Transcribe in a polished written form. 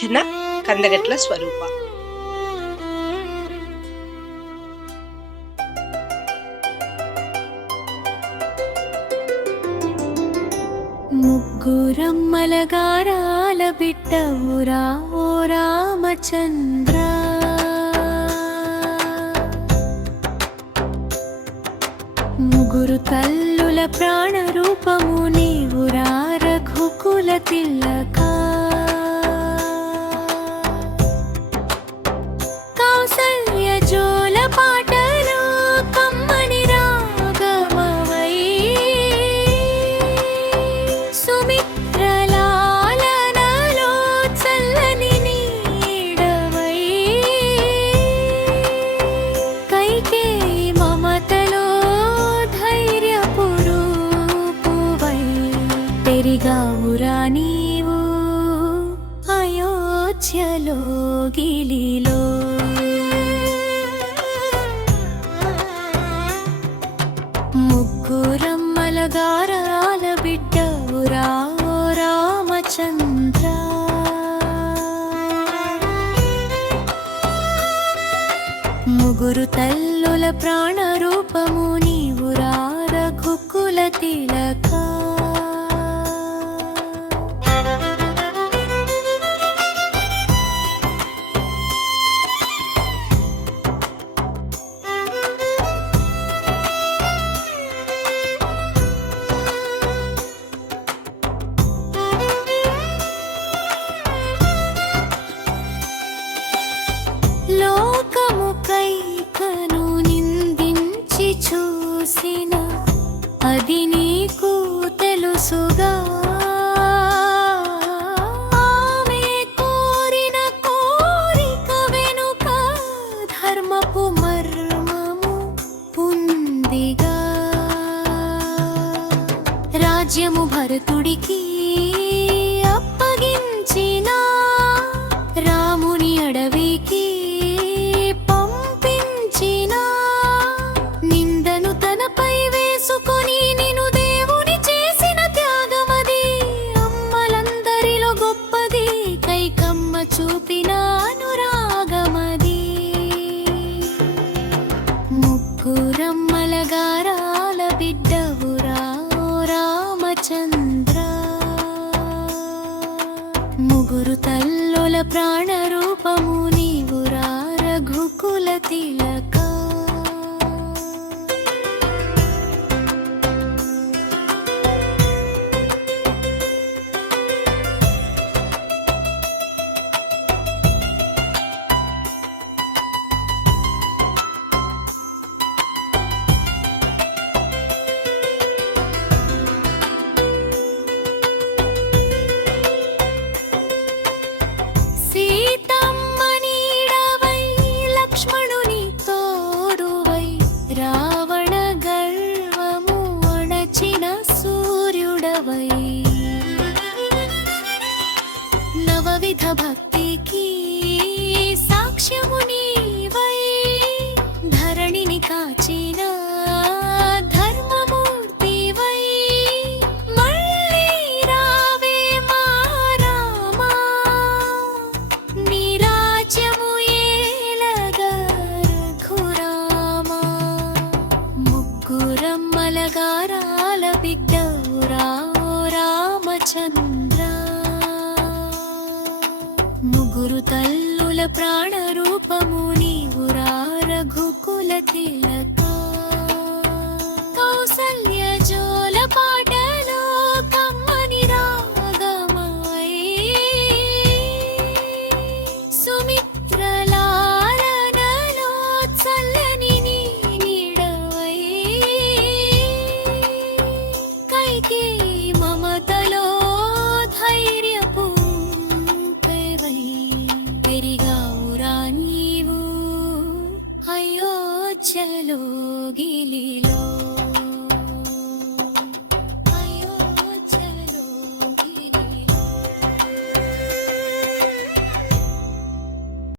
రచన కందగట్ల స్వరూప. ముగ్గురమ్మల గారాల బిడ్డవురా ఓ రామచంద్ర, ముగ్గురు తల్లుల ప్రాణ రూపము నీవురా రఘుకుల తిలక. కౌసల్య జోల పాటలో కమ్మని రాగమవై, సుమిత్రలాలనలో చల్లని నీడవై, కైకేయి మమతలో ధైర్యపు రూపువై, పెరిగావురా నీవు అయోధ్యలో గిలిలో. ముగ్గురమ్మల గారాల బిడ్డవురా ఓ రామచంద్ర, ముగ్గురు తల్లుల ప్రాణ రూపము నీవురా రఘుకుల తిలక. లోకముకై కను నిందించి చూసిన అది నీకు తెలుసుగా, ఆమె కోరిన కోరిక వెనుక ధర్మపు మర్మము ఉందిగా. రాజ్యము భరతుడికి అప్పగించిన రాముని అడవికి పంపించిన, నిందను తనపై వేసుకొని నిన్ను దేవుని చేసిన త్యాగమది, అమ్మలందరిలో గొప్పది కైకమ్మ చూపిన అనురాగమది. ముగ్గురమ్మల గారాల బిడ్డవురా ఓ రామచంద్ర, ముగ్గురు తల్లుల ప్రాణ రూపము నీవురా రఘుకుల తిలక. సీతమ్మ నీడవై లక్ష్మణుని తోడువై, రావణ గర్వము అణచిన సూర్యుడవై, నవవిధ భక్తికి సాక్ష్యము నీవై, ధరణిని కాచిన ధర్మమూర్తివై, మళ్ళీ రావే మా రామా, నీ రాజ్యము ఏలగా రఘురామా. ముగ్గురమ్మల గారాల బిడ్డవురా ఓ రామచంద్ర, ముగ్గురు తల్లుల ప్రాణ రూపము నీవురా రఘుకుల తిలక. కౌసల్య జోల పాటలో కమ్మని రాగమై, సుమిత్రలాలనలో చల్లని నీడవై, కైకేయి మమతలో ధైర్యపు రూపువై, పెరిగావురా నీవు అయోధ్యలో గిలిలో.